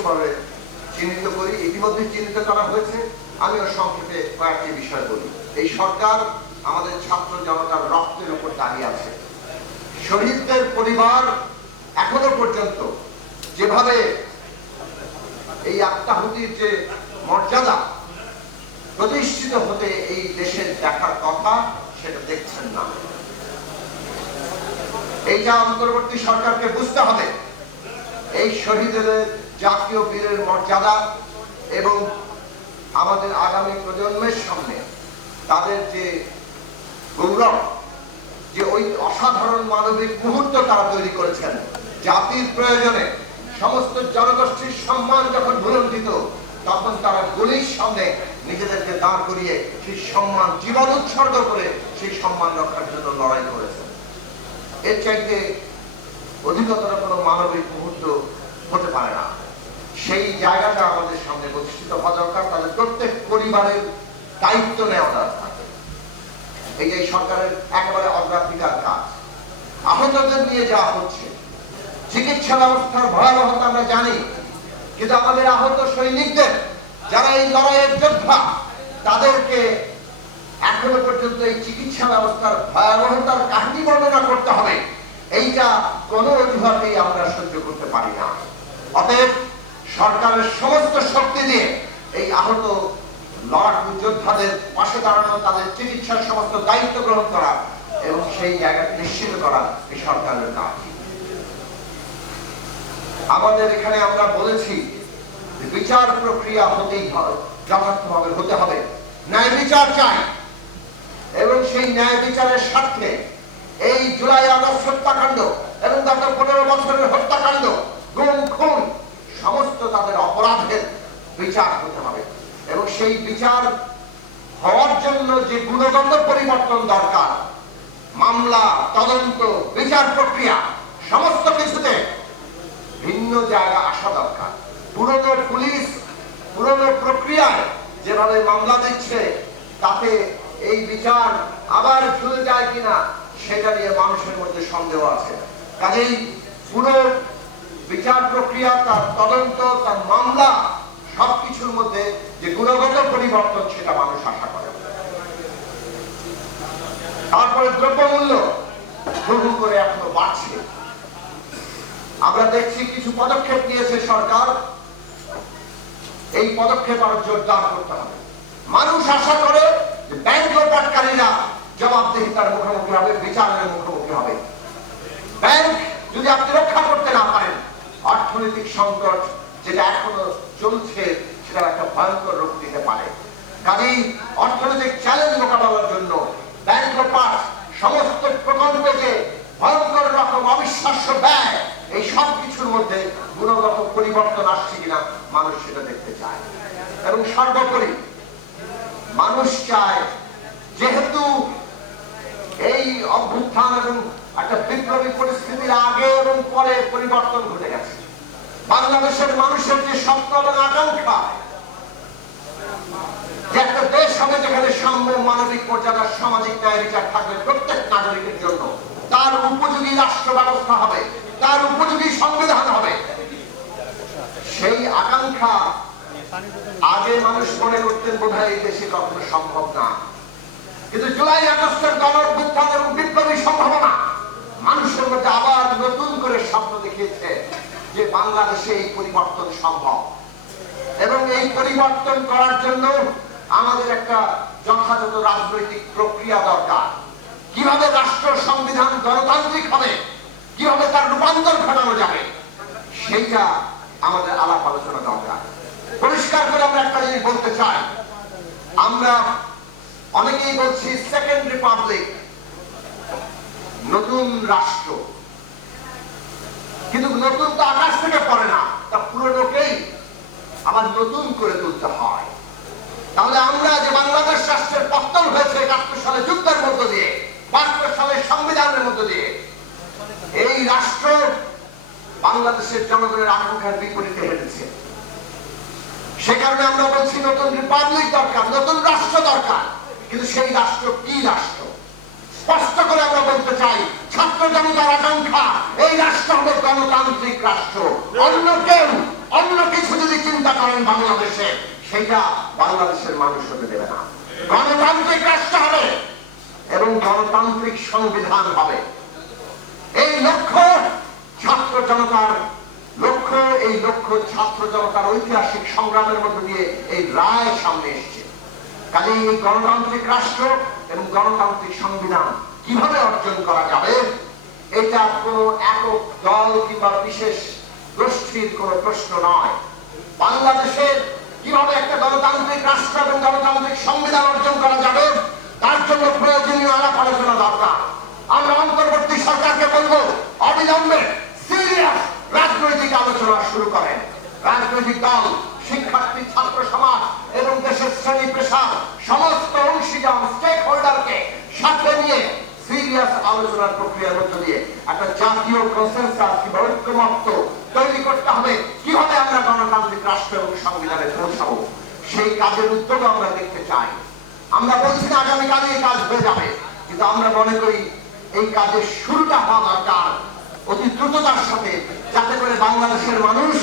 সুনির্দিষ্টভাবে চিহ্নিত করি। ইতিমধ্যে চিহ্নিত করা হয়েছে। আমিও সংক্ষেপে কয়েকটি বিষয় বলি। এই সরকার আমাদের ছাত্র জনতার রক্তের উপর দাঁড়িয়ে আছে। শহীদদের পরিবার এখনও পর্যন্ত যেভাবে এই আত্মাহুতির যে মর্যাদা প্রতিষ্ঠিত হতে এই দেশের দেখার কথা, সেটা দেখছেন না। এইটা অন্তর্বর্তী সরকারকে বুঝতে হবে। এই শহীদের জাতীয় বীরের মর্যাদা এবং আমাদের আগামী প্রজন্মের সামনে তাদের যে গৌরব, যে ওই অসাধারণ মানবিক মুহূর্ত তারা তৈরি করেছেন, জাতির প্রয়োজনে সমস্ত জনগোষ্ঠীর সম্মান যখন ভুলণ্ঠিত, তখন তারা গুলির সামনে নিজেদেরকে দাঁড় করিয়ে সেই সম্মান, জীবন উৎসর্গ করে সেই সম্মান রক্ষার জন্য লড়াই করেছে এর চাইতে অধিকতর কোনো মানবিক মুহূর্ত হতে পারে না। সেই জায়গাটা আমাদের সামনে প্রতিষ্ঠিত হওয়া দরকার। তাহলে প্রত্যেক পরিবারের দায়িত্ব নেওয়া দরকার। এই যে সরকারের একেবারে অগ্রাধিকার কাজ। আহতদের নিয়ে যাওয়া হচ্ছে, চিকিৎসা ব্যবস্থার ভয়াবহতা আমরা জানি, কিন্তু আমাদের আহত সৈনিকদের, যারা এই লড়াইয়ের যোদ্ধা, তাদেরকে এখনও পর্যন্ত এই চিকিৎসা ব্যবস্থার ভয়াবহতার কাহিনী বর্ণনা করতে হবে। এইটা কোনো অজুহাতেই আমরা সহ্য করতে পারি না। অতএব সরকারের সমস্ত শক্তি দিয়ে এই আহত লড়াকু যোদ্ধাদের পাশে দাঁড়ানো, তাদের চিকিৎসার সমস্ত দায়িত্ব গ্রহণ করা এবং সেই জায়গাটা নিশ্চিত করা এই সরকারের কাজ। আমাদের এখানে আমরা বলেছি বিচার প্রক্রিয়া হতেই হবে যথার্থভাবে হতে হবে। ন্যায় বিচার চাই। এবং সেই ন্যায় বিচারের স্বার্থে এই জুলাই আগস্ট হত্যাকাণ্ড এবং গত পনেরো বছরের হত্যাকাণ্ড গুম, খুন সমস্ত তাদের অপরাধের বিচার হতে হবে। এবং সেই বিচার হওয়ার জন্য যে গুণগত পরিবর্তন দরকার, মামলা, তদন্ত, বিচার প্রক্রিয়া, সমস্ত কিছুতে ভিন্ন জায়গা আসা দরকার। পুরনো পুলিশ, পুরনো প্রক্রিয়ায় যেভাবে মামলা দিচ্ছে, তাতে এই বিচার আবার ভুলে যায় কিনা, সেটা নিয়ে মানুষের মধ্যে সন্দেহ আছে। কাজেই পুরো বিচার প্রক্রিয়া, তার তদন্ত, তার মামলা, সবকিছুর মধ্যে যে গুণগত পরিবর্তন সেটা মানুষ আশা করে। তারপরে দ্রব্যমূল্য হু করে এখনও বাড়ছে। আমরা দেখছি কিছু পদক্ষেপ নিয়েছে সরকার। এই পদক্ষেপ আরও জোরদার করতে হবে। মানুষ আশা করে যে ব্যাংক লোপাটকারীরা জবাবদিহিতার মুখোমুখি হবে, বিচারের মুখোমুখি হবে। ব্যাংক যদি আপনি রক্ষা করতে না পারেন অর্থনৈতিক সংকট যেটা এখনও চলছে সেটা একটা ভয়ঙ্কর রূপ দিতে পারে। কাজেই অর্থনৈতিক চ্যালেঞ্জ মোকাবেলার জন্য ব্যাংক লোপাট সমস্ত প্রকল্পকে ভয়ঙ্কর রকম অবিশ্বাস্য ব্যয়, এই সব কিছুর মধ্যে গুণগত পরিবর্তন আসছে কিনা মানুষ সেটা দেখতে চায়। এবং সর্বোপরি মানুষ চায়, যেহেতু এই অভ্যুত্থান এবং একটা বিপ্লবী পরিস্থিতির আগে এবং পরে পরিবর্তন ঘটে গেছে। বাংলাদেশের মানুষের যে স্বপ্ন এবং আকাঙ্ক্ষা, যে একটা দেশ হবে যেখানে মানবিক মর্যাদার সামাজিক ন্যায় বিচার থাকবে প্রত্যেক নাগরিকের জন্য, তার উপযোগী রাষ্ট্র ব্যবস্থা হবে, তার উপযোগী সংবিধান হবে। সেই আকাঙ্ক্ষা আগে মানুষ মনে করতেন বোধ হয় এই দেশে কখনো সম্ভব না। কিন্তু জুলাই আগস্টের গণঅভ্যুত্থান এবং বিপ্লবী সম্ভাবনা মানুষের মধ্যে আবার নতুন করে স্বপ্ন দেখিয়েছে যে বাংলাদেশে এই পরিবর্তন সম্ভব। এবং এই পরিবর্তন করার জন্য আমাদের একটা যথাযথ রাজনৈতিক প্রক্রিয়া দরকার। কীভাবে রাষ্ট্র সংবিধান গণতান্ত্রিক হবে, কীভাবে তার রূপান্তর ঘটানো যাবে, সেইটা আমাদের আলাপ আলোচনা দরকার। পরিষ্কার করে আমরা একটা জিনিস বলতে চাই। আমরা অনেকেই বলছি সেকেন্ড রিপাবলিক নতুন রাষ্ট্র। কিন্তু নতুন তো আকাশ থেকে পড়ে না, তা পুরনোকেই আবার নতুন করে তুলতে হয়। তাহলে আমরা যে বাংলাদেশ রাষ্ট্রের পত্তন হয়েছে একাত্তর সালে যুদ্ধের মধ্য দিয়ে, বাহাত্তর সালে সংবিধানের মধ্য দিয়ে, এই রাষ্ট্র বাংলাদেশের জনগণের আকাঙ্ক্ষার বিপরীতে হেঁটেছে। সে কারণে আমরা বলছি নতুন রিপাবলিক দরকার, নতুন রাষ্ট্র দরকার। কিন্তু সেই রাষ্ট্র কি রাষ্ট্র স্পষ্ট করে আমরা বলতে চাই ছাত্র জনতার আকাঙ্ক্ষা এই রাষ্ট্র হবে গণতান্ত্রিক রাষ্ট্র। অন্য কেউ অন্য কিছু যদি চিন্তা করেন বাংলাদেশে, সেটা বাংলাদেশের মানুষ হতে দেবে না। গণতান্ত্রিক রাষ্ট্র হবে এবং গণতান্ত্রিক সংবিধান হবে। এই লক্ষ্য ছাত্র জনতার লক্ষ্য, এই লক্ষ্য ছাত্র জনতার ঐতিহাসিক সংগ্রামের মধ্যে দিয়ে এই রায় সামনে এসেছে। কাজে এই গণতান্ত্রিক রাষ্ট্র এবং গণতান্ত্রিক সংবিধান কীভাবে অর্জন করা যাবে এটা কোনো একক দল কিংবা বিশেষ গোষ্ঠীর কোনো প্রশ্ন নয়। বাংলাদেশের কীভাবে একটা গণতান্ত্রিক রাষ্ট্র এবং গণতান্ত্রিক সংবিধান অর্জন করা যাবে, তার জন্য প্রয়োজনীয় আলাপ আলোচনা দরকার। আমরা অন্তর্বর্তী সরকারকে বলব, অবিলম্বে সিরিয়াস রাজনৈতিক আলোচনা শুরু করেন। রাজনৈতিক দল, শিক্ষার্থী, ছাত্র সমাজ এবং দেশের শ্রেণি পেশা সমস্ত অংশীদার স্টেক হোল্ডারকে সাথে নিয়ে সিরিয়াস আলোচনার প্রক্রিয়ার মধ্য দিয়ে একটা জাতীয় কনসেনসাস কিংবা ঐক্যমত্য তৈরি করতে হবে। কীভাবে আমরা গণতান্ত্রিক রাষ্ট্র এবং সংবিধানে পৌঁছাবো? সেই কাজের উদ্যোগ আমরা দেখতে চাই। আমরা বলছি না আগামীকালে এই কাজ হয়ে যাবে, কিন্তু আমরা মনে করি এই কাজের শুরুটা হওয়া দরকার। অতি দ্রুততার সাথে যাতে করে বাংলাদেশের মানুষ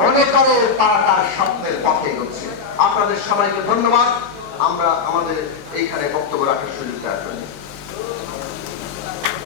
মনে করে তারা তার স্বপ্নের পথে এগোচ্ছে। আপনাদের সবাইকে ধন্যবাদ। আমরা আমাদের এইখানে বক্তব্য রাখার সুযোগ দেওয়ার জন্য